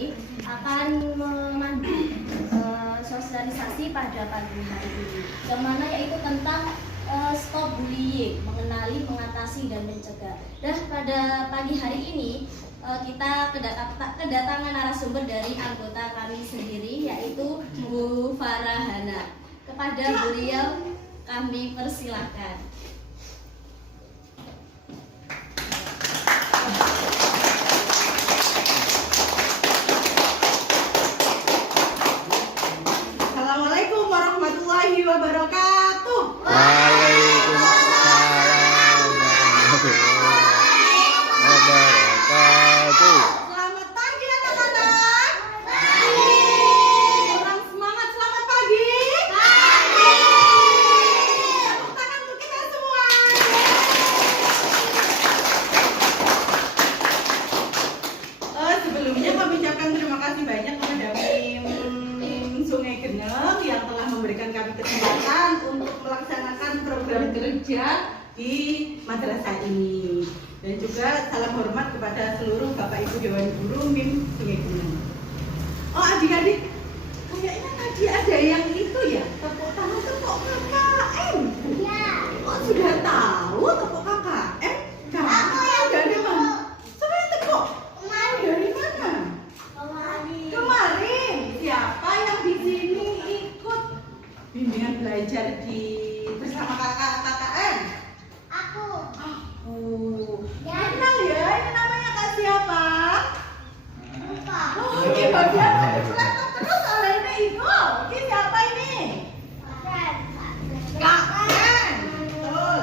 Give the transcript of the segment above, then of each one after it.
ini akan memandu sosialisasi pada pagi hari ini, yang mana yaitu tentang stop bullying, mengenali, mengatasi, dan mencegah. Dan pada pagi hari ini kita kedatangan narasumber dari anggota kami sendiri, yaitu Bu Farahana. Kepada beliau kami persilahkan. Assalamualaikum warahmatullahi wabarakatuh. Waalaikumsalam warahmatullahi wabarakatuh. Selamat pagi anak-anak. Orang semangat, selamat pagi. Tepuk tangan untuk kita semua. Sebelumnya kami ucapkan terima kasih banyak kepada BEM Sungai Geneng yang telah memberikan kami kesempatan untuk melaksanakan program kerja di madrasah ini. Dan juga salam hormat kepada seluruh Bapak Ibu Dewan Guru BEM Sungai Geneng. Oh adik-adik, kayaknya tadi ada yang itu ya, tepuk tangan tepuk KKM. Ya. Oh sudah tahu tepuk KKM? Kamu dari mana? Siapa yang tepuk? Dari mana? Kemarin. Siapa yang di sini ikut bimbingan belajar di bersama kakak KKM? Aku. Aku. Kenal ya, ini namanya Kak siapa? Oh, ini bagian laptop terus oleh ini Igo. Ini siapa ini? Kak N. Betul.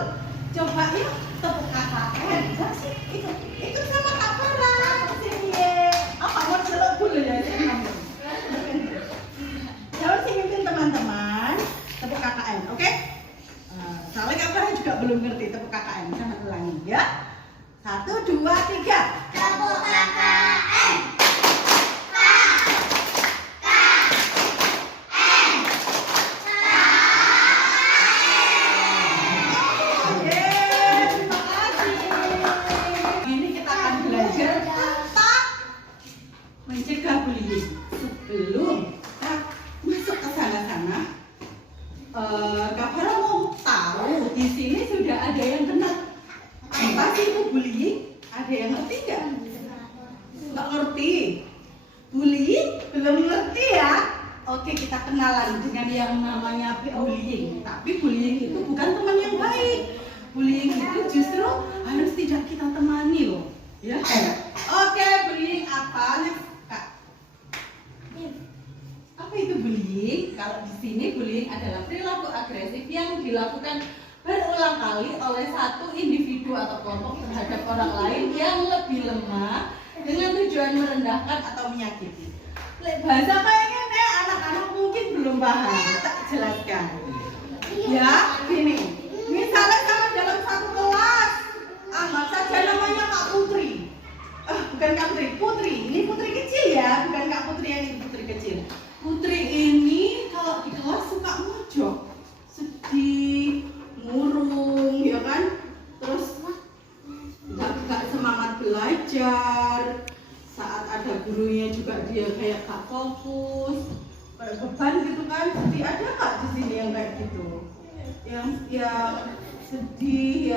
Coba yuk tepuk KKN. Sih, ikut sama Kak Farah. Sini ye. Oh, kamu celok dulu ya sini kamu. Jangan singin teman-teman. Tepuk KKN, oke? Soalnya Kak Farah juga belum ngerti tepuk KKN. Jangan ulangi ya. 1, 2, 3. Tepuk KKN. Ini kita akan belajar tentang mencegah bullying. Sebelum kita masuk ke sana-sana, Kak Farah mau tahu di sini sudah ada yang kenal apa sih itu bullying? Ada yang ngerti nggak? Nggak ngerti. Bullying belum ngerti ya? Oke, kita kenalan dengan yang namanya bullying. Tapi bullying itu bukan teman yang baik. Bullying itu justru harus tidak kita temani loh. Ya. Oke, bullying apa? Next, Kak. Apa itu bullying? Kalau di sini bullying adalah perilaku agresif yang dilakukan berulang kali oleh satu individu atau kelompok terhadap orang lain yang lebih lemah dengan tujuan merendahkan atau menyakiti. Bahasa kayaknya nih anak-anak mungkin belum paham. Tak jelaskan. Ya, gini. Misalnya kalau dalam satu kelas, anggap saja namanya Kak Putri. Bukan Kak Putri, Putri. Ini Putri kecil ya, bukan Kak Putri yang ini Putri kecil. Putri ini kalau di kelas suka mojok, sedih, murung, ya kan? Terus nggak semangat belajar. Saat ada gurunya juga dia kayak gak fokus, kayak beban gitu kan? Sedih ada nggak di sini yang kayak gitu? Yang sedih,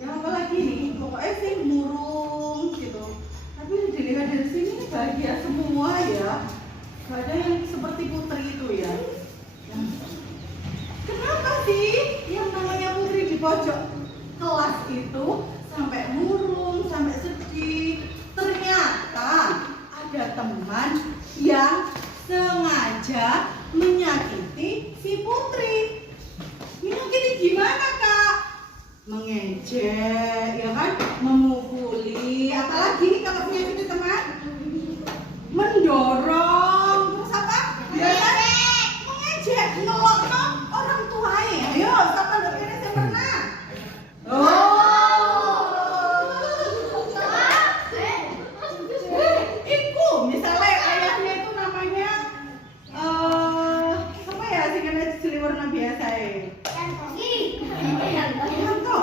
yang apa lagi nih? Pokoknya sih murung gitu. Tapi dilihat dari sini bahagia semua ya. Gak ada yang seperti Putri itu ya. Kenapa sih yang namanya Putri di pojok kelas itu sampai murung, sampai sedih? Ternyata ada teman yang sengaja menyakiti si Putri. Menyakiti gimana Kak? Mengejek, ya kan? Memukuli, apalagi kalau menyakiti teman? Mendorong, terus apa? Ya kan? Mengejek, ngelokno orang tuanya. Ayo, siapa dari yang pernah? Iku, misalnya ayahnya itu namanya apa ya? Sih karena warna biasa ya. Yanto.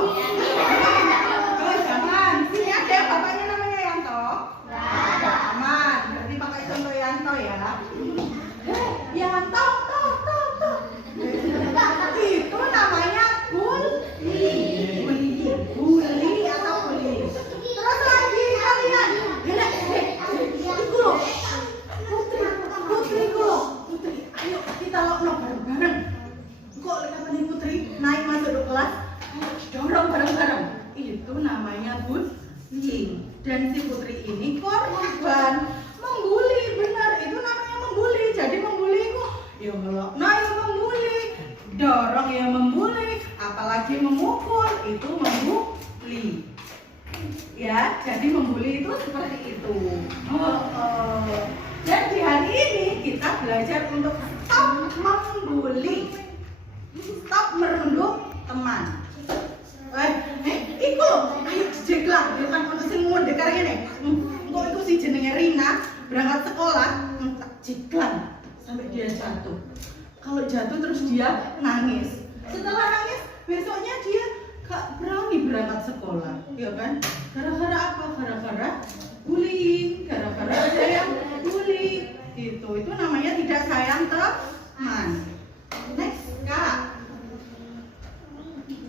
naik masuk ke kelas, dorong bareng-bareng. Itu namanya bullying. Dan si Putri ini korban membuli, benar, itu namanya membuli. Jadi membuli kok ya ngelokno ya membuli, dorong ya membuli, apalagi memukul itu membuli. Ya, jadi membuli itu seperti itu. Dan di hari ini kita belajar untuk stop membuli, stop merunduk teman. Iku, ayo jeglang, ya kan untuk sing ngundek karya nih. Kok itu si jenenge Rina berangkat sekolah, tak jeglang sampai dia jatuh. Kalau jatuh terus dia nangis. Setelah nangis, besoknya dia gak berani berangkat sekolah, ya kan? Gara-gara apa? Gara-gara bullying, gara-gara ada yang bully. Itu namanya tidak sayang teman. Next, Kak.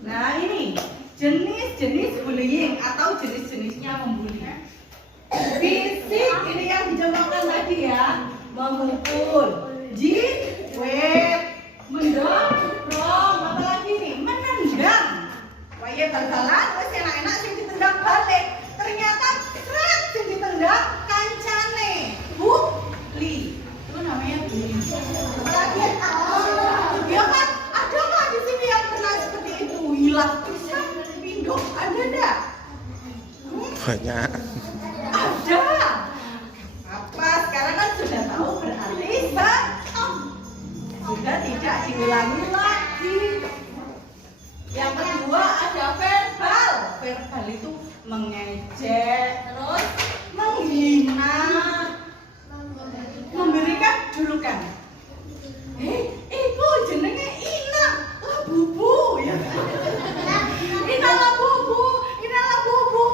Nah ini jenis-jenis bullying atau jenis-jenisnya membuli. Fisik ini yang dicontohkan tadi ya, memukul, jiwet, mendorong, apalagi nih, menendang. Waya bal-balan, terus enak-enak sih ditendang balik. Ternyata seret sih ditendang kancane. Bully, itu namanya bully. Apalagi ya kan, ada nggak di sini yang pernah seperti itu? Hilang bisa pinduk, ada enggak? Banyak. Ada. Apa? Sekarang kan sudah tahu berarti stop. Sudah tidak diulangi lagi. Yang kedua ada verbal. Verbal itu mengejek, terus menghina, memberikan julukan. Iku jenenge Ina lah bubu ya. Ina lah bubu, Ina lah bubu.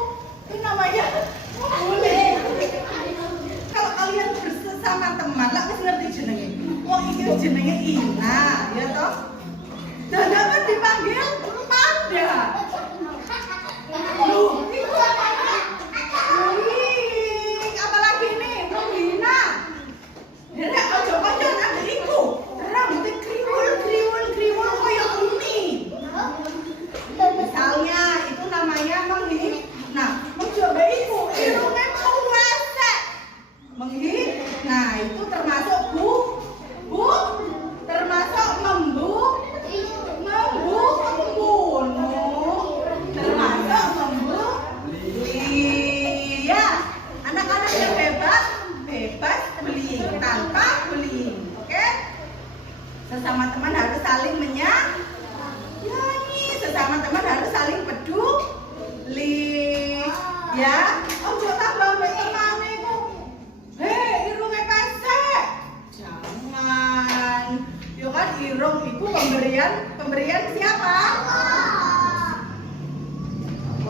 Itu namanya membuli. Kalau kalian bersama teman lah wis ngerti jenenge. Oh iki jenenge Ina, ya toh? Dan dapat dipanggil Panda. Loh, itu namanya bullying. Apalagi ini menghina. Derek ojo-ojo ada iku. Rambutnya kriwul koyo bumi. Misalnya itu namanya menghina. Nah, mencoba iku irungnya puwasek. Menghina. Nah, itu termasuk termasuk membunuh. Termasuk membuli. Ya, anak-anak yang bebas bullying tanpa bullying, oke? Sesama teman harus saling menyayangi, sesama teman harus saling peduli, ya. Ojo tambah mbek temane ku. Irunge pesek. Jangan. Yo kan irung itu pemberian siapa?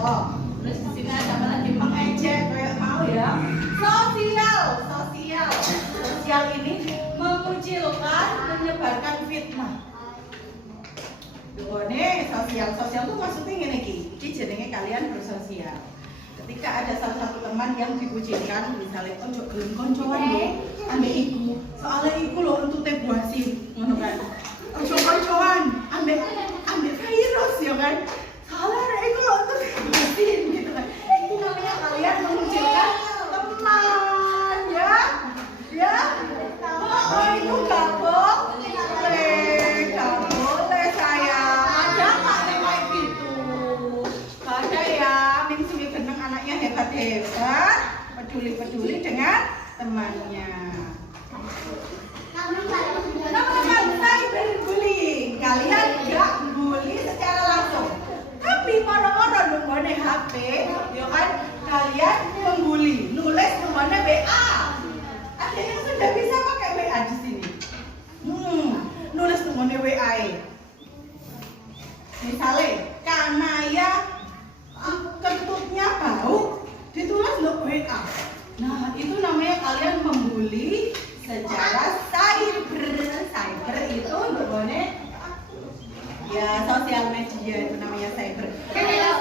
Oh, terus di sini ada apa lagi? Mengejek kayak mau ya. Sosial ini mengucilkan, menyebarkan fitnah. Dene sosial itu maksudnya ngene iki. Iki jenenge kalian bersosial. Ketika ada salah satu teman yang dikucilkan, misalnya ojo gelem koncoan lho, ambek iku. Soalnya iku lho entute buasi, ngono kan. Ojo koncoan ambek virus ya kan. Soalnya iku lho entute buasi gitu kan. Itu namanya kalian mengucilkan teman, ya. Ya. Oh, itu gak boleh sayang. Ada nggak yang kayak gitu? Gak ada ya. Min sini seneng anaknya hebat-hebat, peduli dengan temannya. Teman-teman cyberbullying, kalian gak bully secara langsung, tapi moro-moro nungguane HP, ya kan? Kalian membuli, nulis nungguane WA. Ada yang sudah bisa pakai WA di sini. Nulis nungguane WA. Misalnya, Kanaya kentutnya bau, ditulis untuk WA. Nah, itu namanya kalian membuli secara cyber. Cyber itu nungguane ya sosial media, itu namanya cyber. Ayo.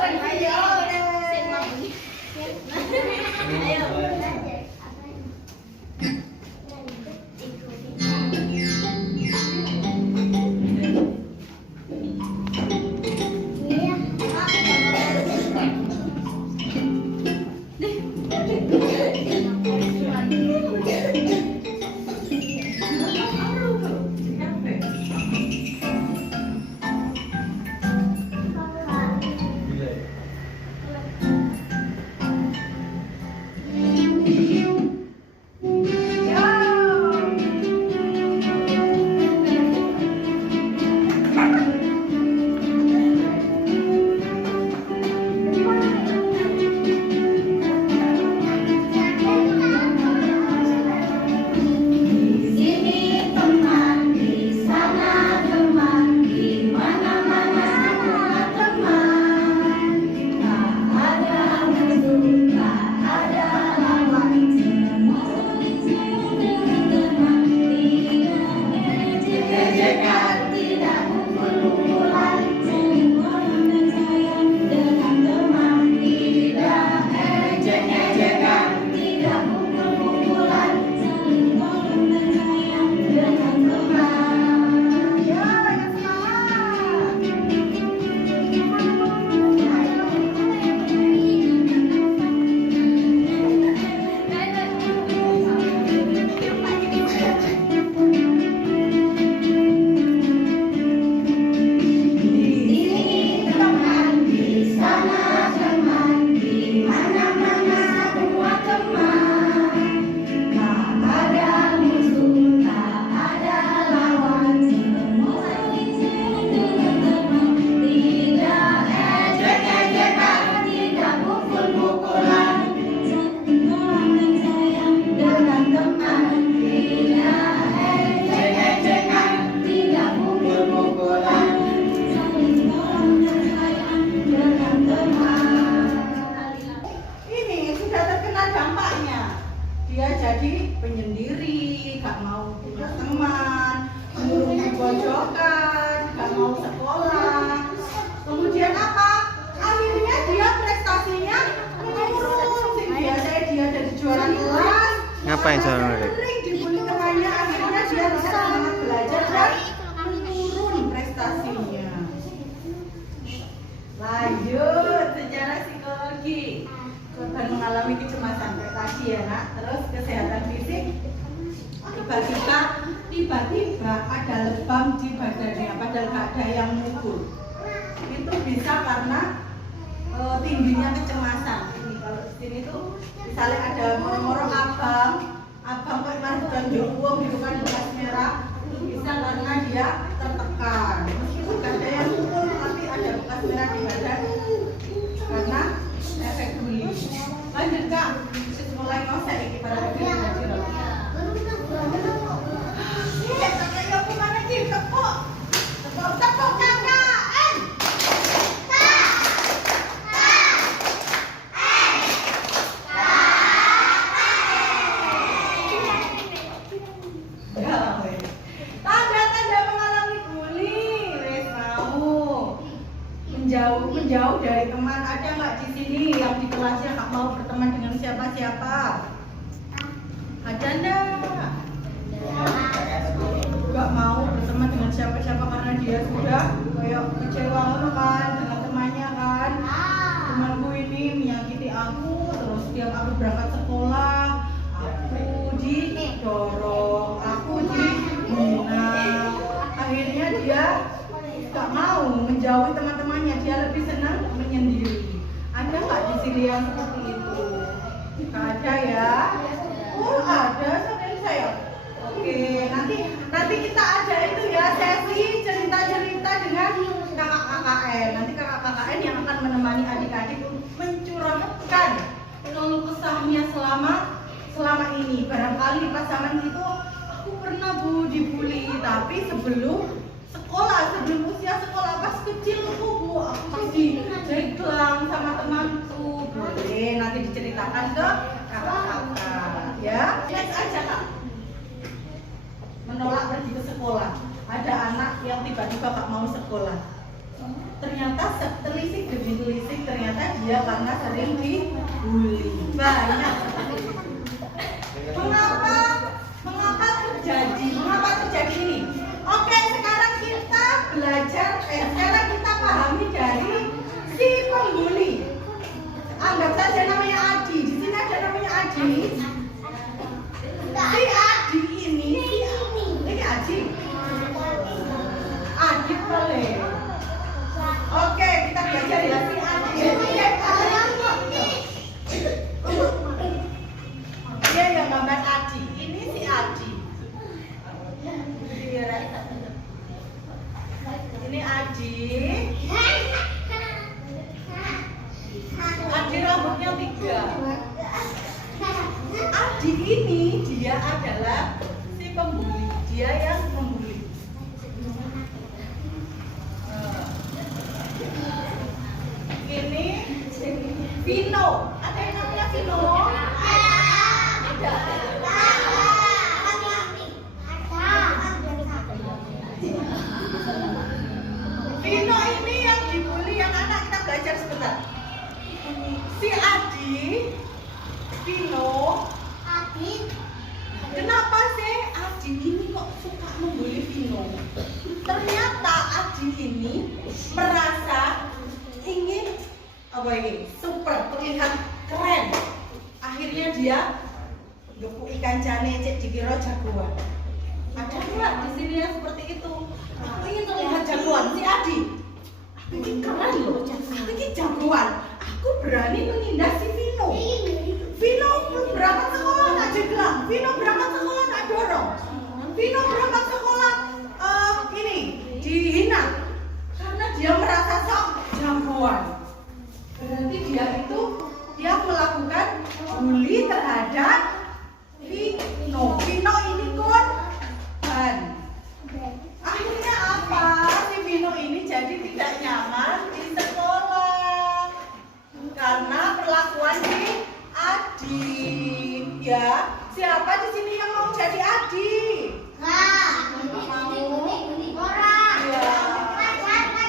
biasanya dia jadi juara kelas. Ngapain juara kelas? Sering dibully temannya, akhirnya dia bisa semangat belajar dan menurun prestasinya. Lanjut, secara psikologi. Korban mengalami kecemasan kayak tadi ya nak. Terus kesehatan fisik. Tiba-tiba ada lebam di badannya, padahal nggak ada yang mukul. Itu bisa karena tingginya kecemasan. Ini kalau di sini tuh misalnya ada moro-moro abang kok bukan uang gitu kan bekas merah, itu bisa karena dia tertekan. Meskipun nggak ada yang mukul, tapi ada bekas merah di badan karena efek bully. Lanjut kak, kita mulai ngosek ini para video ngaji loh. Tepuk KKN. Tanda-tanda mengalami bully, wes mau menjauh dari teman. Ada nggak di sini yang di kelasnya nggak mau berteman dengan siapa-siapa? Ada nggak? Nggak mau berteman dengan siapa-siapa karena dia sudah kayak kecewa kan dengan temannya kan. Temanku ini menyakiti aku, terus tiap aku berangkat sekolah aku didorong, aku dihina. Akhirnya dia nggak mau menjauhi teman-temannya, dia lebih senang menyendiri. Ada nggak di sini yang seperti itu? Nggak ada ya? Oh ada, saudara saya. Oke, nanti kita ada itu ya sesi cerita-cerita dengan kakak KKN. Nanti kakak KKN yang akan menemani adik-adik mencurahkan keluh kesahnya selama ini. Barangkali pas zaman itu aku pernah dibully, tapi sebelum usia sekolah pas kecilku aku dijeglang sama temanku. Boleh nanti diceritakan ke kakak-kakak ya. Next aja kak. Menolak pergi ke sekolah. Ada anak yang tiba-tiba gak mau sekolah. Ternyata telisik demi telisik, ternyata dia karena sering dibully. Banyak. Mengapa terjadi ini? Oke, sekarang kita sekarang kita pahami dari si pembuli. Anggap saja namanya Adi. Di sini ada namanya Adi. Si Adi ini Adi boleh. Oke, kita belajar ya si Adi. Dia yang gambar Adi. Ini si Adi. Ini Adi. Adi rambutnya 3. Adi ini dia adalah si pembuli. Dia yang membuli. Ini Vino. Ada yang namanya Vino? Ada. Vino ini yang dibully, yang anak kita belajar sebentar. Si Adi, Vino. Kenapa sih Adi ini kok suka membuli Vino? Ternyata Adi ini merasa ingin super terlihat keren. Akhirnya dia gepuk ikan jane cek dikira jagoan. Ada nggak di sini yang seperti itu? Aku ingin terlihat jagoan. Si Adi, aku ini keren loh. Aku ini jagoan. Aku berani menindas si Vino. Vino berangkat sekolah tak jeglang. Vino berangkat sekolah tak dorong. Vino berangkat sekolah ini dihina karena dia merasa sok jagoan. Berarti dia melakukan bully terhadap Vino. Vino ini korban. Akhirnya apa? Si Vino ini jadi tidak nyaman di sekolah karena perlakuan si Adi. Ya, siapa di sini yang mau jadi Adi?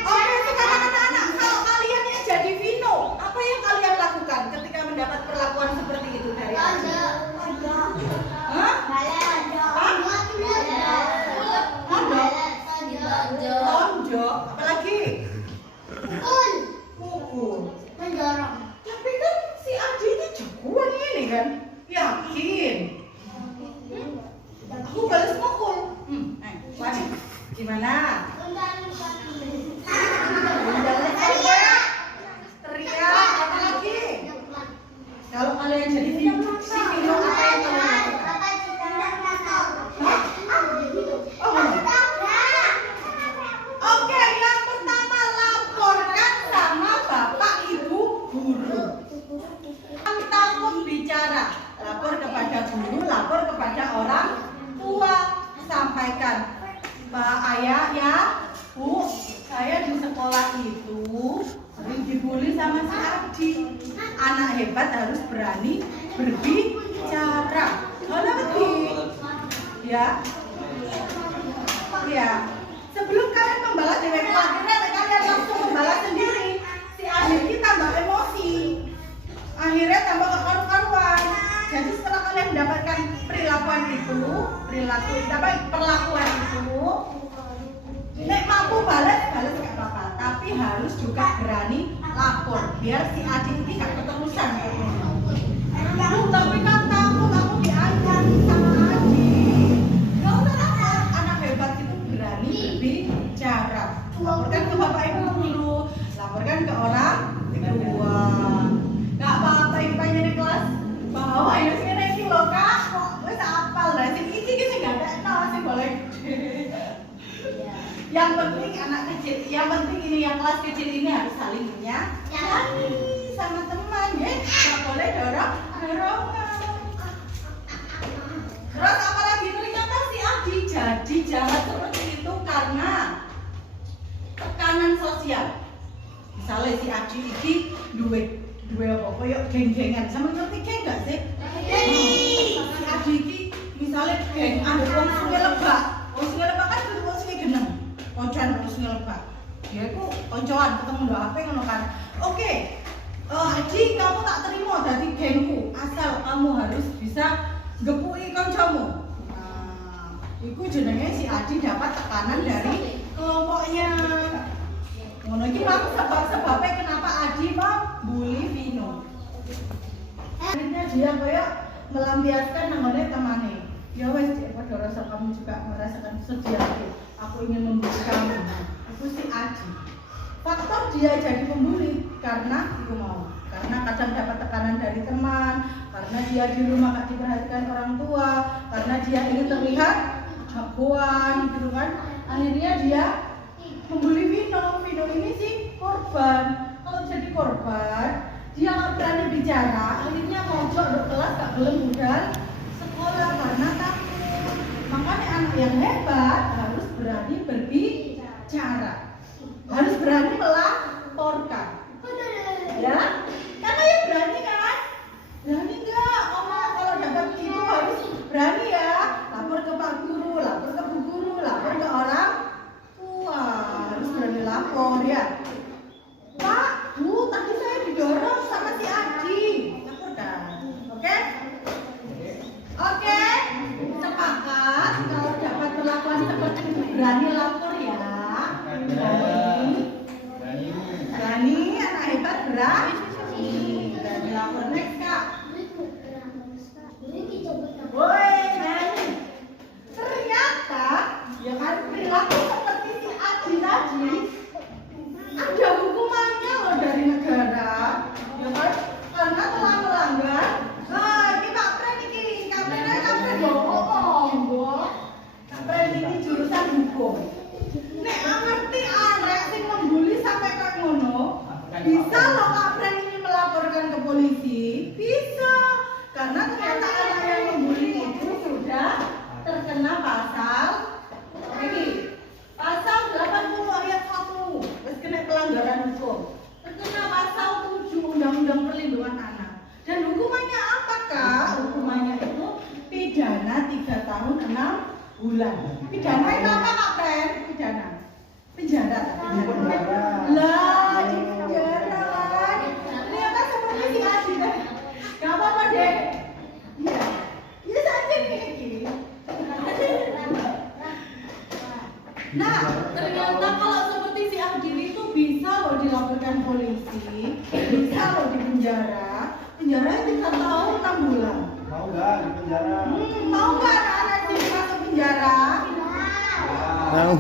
Oke, sekarang anak-anak, kalau kalian yang jadi Vino, apa yang kalian lakukan ketika mendapat perlakuan seperti itu sering dibully sama si Adi. Anak hebat harus berani berbicara. Halo Adi. Ya. Ya. Sebelum kalian membalas dewek akhirnya kalian langsung membalas sendiri. Si Adi ini tambah emosi. Akhirnya tambah kekaru-karuan. Jadi setelah kalian mendapatkan perlakuan itu, nek mampu balas nggak apa-apa, tapi harus juga berani lapor biar si adik ini nggak keterusan. Tapi kan kamu diajar sama adik. Nggak usah lapor, anak hebat itu berani berbicara. Laporkan ke bapak ibu dulu, laporkan ke orang tua. Nggak apa-apa ibunya di kelas bahwa ya sih ini loh kak, kok wes apal lah sih ini nggak ada sih boleh. Yang penting anak kecil, yang penting ini yang kelas kecil ini harus saling menyayangi sama teman ya, nggak boleh dorongan. Terus apalagi ternyata si Adi jadi jahat seperti itu karena tekanan sosial. Misalnya si Adi ini dua apa yuk geng-gengan, sama ngerti geng nggak sih? Si Adi ini misalnya geng ada wong Sungai Lebak kan itu wong Sungai Geneng. Koncoan terus ngelebak. Dia itu koncoan ketemu ndo HP ngono kan. Oke. Adi kamu tak terima dari gengku asal kamu harus bisa gepuki koncomu. Nah, itu jenenge si Adi dapat tekanan dari kelompoknya. Ngono iki mang sebab-sebabnya kenapa Adi mau bully Vino. Akhirnya dia kayak melampiaskan namanya temannya. Ya wes, pada rasa kamu juga merasakan kesedihan. Aku ingin membuli kamu. Aku si Adi. Faktor dia jadi pembuli karena aku mau. Karena kadang dapat tekanan dari teman, karena dia di rumah gak diperhatikan orang tua, karena dia ingin terlihat jagoan, gitu kan. Akhirnya dia membuli Vino. Vino ini sih korban. Kalau jadi korban, dia nggak berani bicara. Akhirnya mojok di kelas gak belum budal sekolah karena takut. Makanya anak yang hebat harus berani berbicara, harus berani melaporkan. Ya, karena ya berani kan? Berani nggak? Kalau dapat itu harus berani ya. Lapor ke Pak Guru, lapor ke Bu Guru, lapor ke orang tua. Harus berani lapor ya. Pak, Bu, tadi saya didorong sama si Adi. Laporkan, oke? Oke, sepakat kalau dapat perlakuan seperti itu berani lapor ya. Berani, anak hebat berani lapor. Next kak. Woi, berani. Ternyata ya kan perilaku seperti si Adi tadi ada hukumannya loh dari negara, ya kan? Karena telah melanggar. Ini Pak Pren ini, Kak Pren ngomong, Kak Pren ini jurusan hukum. Nek ngerti arek sing membuli sampai kayak ngono, bisa loh Kak Pren ini melaporkan ke polisi, bisa. Karena ternyata anak yang membuli itu sudah terkena pasal ini, pasal 80 ayat 1, terus kena pelanggaran hukum. Terkena pasal 7 Undang-Undang Perlindungan Anak. Dan hukumannya apa Kak? Hukumannya itu pidana 3 tahun 6 bulan. Pidana itu apa Kak Pren? Pidana penjara. Lah di penjara kan? Ternyata seperti si Adi kan? Gak apa-apa deh. Iya, iya saja nih. Nah, ternyata kalau seperti si Adi itu bisa loh dilaporkan polisi, bisa loh di penjara. Penjara 3 tahun 6 bulan. Mau nggak di penjara? Mau nggak anak-anak sini masuk penjara? Mau.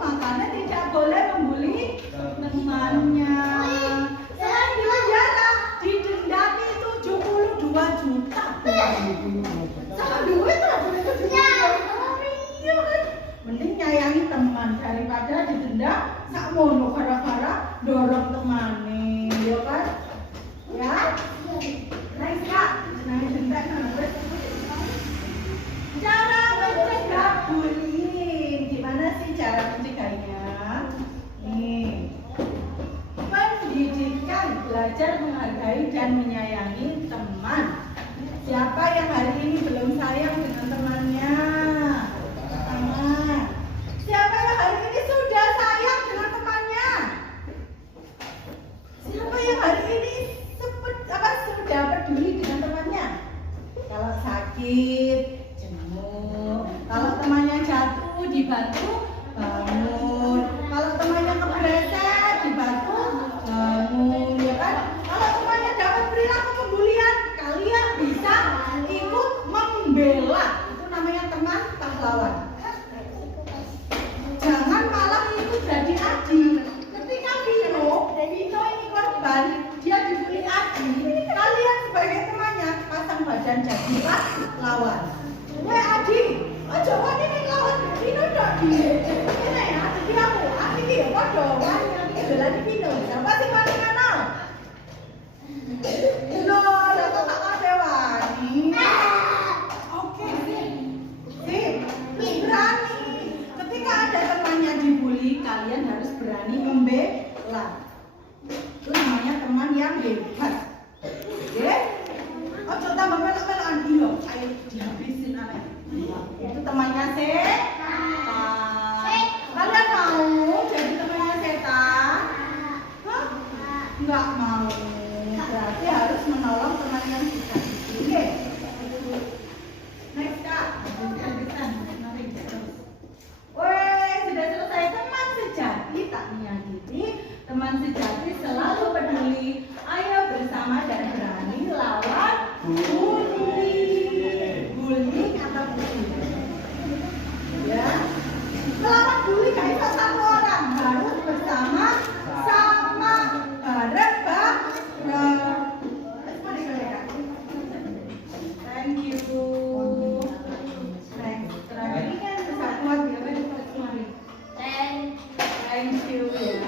Makanya tidak boleh membuli temannya. Selain di penjara, didendami 72 juta. Sama duit lah, duit itu iya kan? Mending nyayangi teman daripada didenda sakmono gara-gara dorong temannya, ya kan? Ya? Nice Kak. Nah, denda cara mencegah bullying. Gimana sih cara belajar menghargai dan menyayangi teman. Siapa yang hari ini belum sayang dengan temannya? Teman. Siapa yang hari ini sudah sayang dengan temannya? Siapa yang hari ini sudah peduli dengan temannya? Kalau sakit, jenguk. Kalau temannya jatuh, dibantu, bangun. Kalau temannya kepleset, dibantu, bangun, ya kan? Kalau temannya dapat perilaku pembulian, kalian bisa ikut membela. Itu namanya teman pahlawan. Jangan malah ikut jadi Adi. Ketika Vino ini korban, dia dibully Adi. Kalian sebagai temannya pasang badan jadi pahlawan. Weh Adi, aja wani ning lawan Vino tok di. Ini ya, Adi aku, Adi ki padha wani iki belani Vino. Siapa sing paling kenal? Loh, kok tak ada wani. Oke, sip. Berani. Ketika ada temannya dibully, kalian harus berani membela. Itu namanya teman yang hebat. Oke? Oh, coba membela-belaan dia. Ayo dihabisin anak. Itu temannya setan. Kalian mau jadi temannya setan? Hah? Enggak mau. Berarti harus menolong teman yang susah. Oke? Next, Kak. Woi, sudah selesai. Teman sejati tak menyakiti. Teman sejati selalu peduli. Ayo bersama dan berani lawan bully. Bullying atau bullying? Ya. Melawan bully gak bisa satu orang, harus bersama sama bareng bareng. Mari kalian. Thank you. Terakhir kan bisa kuat ya, mari. Thank you ya.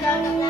Jangan